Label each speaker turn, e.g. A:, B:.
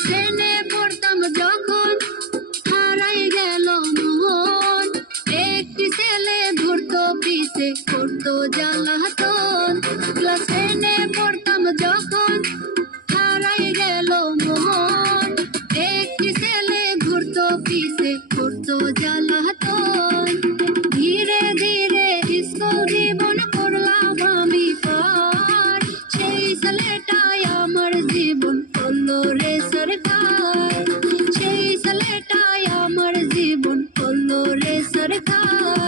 A: শ্রেণে পড়তাম যখন হারাই গেল মোহন একটি ছেলে ধরতো পিছে, করতো জ্বালাতন। ক্লাস শ্রেণে পড়তাম যখন হারাই গেল মোহন একটি ছেলে ধরতো পিছে, করতো জ্বালাতন। ধীরে ধীরে স্কুল জীবন করলাম আমি পার। সেই ছেলেটা पड़ता